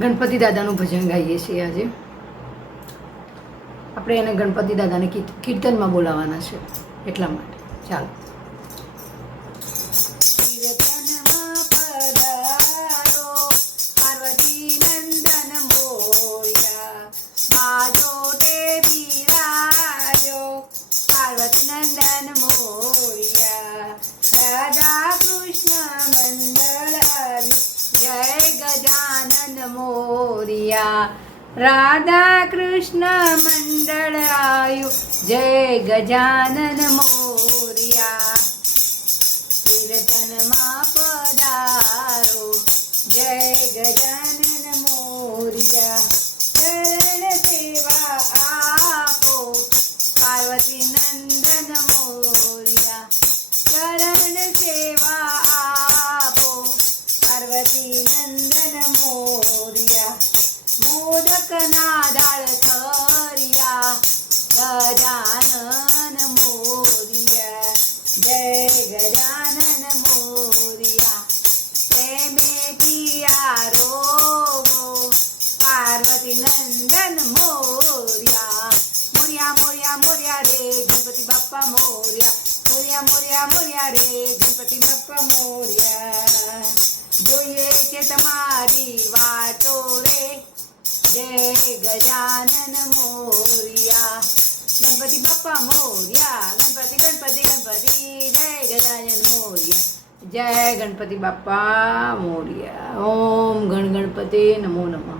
ગણપતિ દાદાનું ભજન ગાઈએ છીએ આજે. આપણે એને ગણપતિ દાદાને કીર્તનમાં બોલાવવાના છે એટલા માટે. ચાલો. કીર્તનમાં પધારો પાર્વતી નંદન મોર્યા, બાજોટે બિરાજો પાર્વતી નંદન મોર્યા. રાધા કૃષ્ણ મંડળ આવ્યું, જય ગજાનન મોર્યા. રાધા કૃષ્ણ મંડળ આવ્યું, જય ગજાનન મોર્યા. કીર્તનમાં પધારો જય ગજાનન મોર્યા. ચરણ સેવા આપો પાર્વતી નંદન મોર્યા. ચરણ સેવા આપો પાર્વતી નંદન મોર્યા. મોદકના દાળ થરિયા ગજાનન મોર્યા, જય ગજાનન મોર્યા. પ્રેમેથી આરોગો પાર્વતી નંદન મોર્યા. મોર્યા મોર્યા મોર્યા રે ગણપતિ બાપ્પા મોર્યા. મોર્યા મોર્યા મોર્યા રે ગણપતિ બાપ્પા મોર્યા. જોઈએ છે તમારી વાતો રે, જય ગજાનન મોર્યા. ગણપતિ બાપ્પા મોર્યા. ગણપતિ ગણપતિ ગણપતિ જય ગજાનન મોર્યા. જય ગણપતિ બાપ્પા મોર્યા. ઓમ ગણ ગણપતિ નમો નમઃ.